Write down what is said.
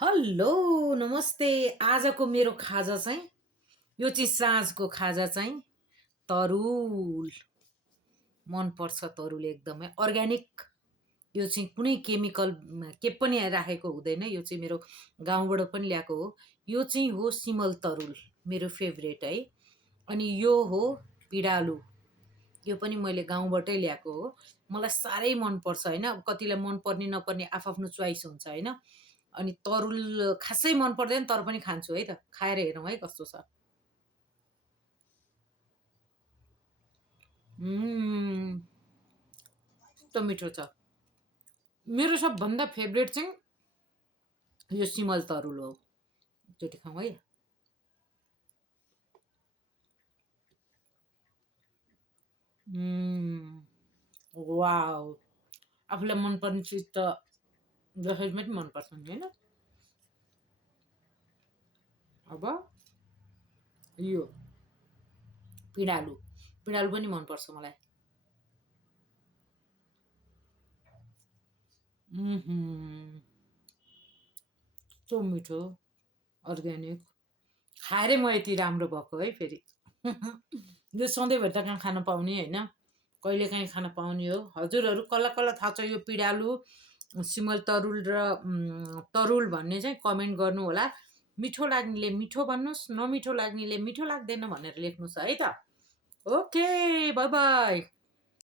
Hello, नमस्ते। आजको मेरो खाजा चाहिँ यो चाहिँ साँझको खाजा चाहिँ तरुल। मनपर्छ तरुल एकदमै अर्ग्यानिक। यो चाहिँ कुनै केमिकल के पनि राखेको हुँदैन। यो चाहिँ मेरो गाउँबाट पनि ल्याएको हो। यो चाहिँ हो सिमल तरुल, मेरो फेभरेट है। अनि यो हो पिँडालु, यो पनि मैले गाउँबाटै ल्याएको हो। मलाई साह्रै मनपर्छ होइन। अब कतिलाई मनपर्ने नपर्ने आफआफ्नो चोइस हुन्छ होइन। अनि तरुल खासै मन पर्दैन तर पनि खान्छु है त। खाएर हेरौँ है कस्तो छ। कस्तो मिठो छ। मेरो सबभन्दा फेभरेट चाहिँ यो सिमल तरुल हो। एकचोटि खाउँ है। वाउ, आफूलाई मनपर्ने चिज त जसरी पनि मनपर्छ नि होइन। अब यो पिँडालु, पिँडालु पनि मनपर्छ मलाई। कस्तो मिठो, अर्ग्यानिक। खाएरै म यति राम्रो भएको है फेरि। यो सधैँभरि त कहाँ खान पाउने होइन, कहिलेकाहीँ खान पाउने हो। हजुरहरू कसलाई कसलाई थाहा छ यो पिँडालु, सिमल तरुल र तरुल भन्ने चाहिँ कमेन्ट गर्नु होला। मिठो लाग्नेले मिठो भन्नुहोस्, नमिठो लाग्नेले मिठो लाग्दैन भनेर लेख्नुहोस् है त। Okay, by by.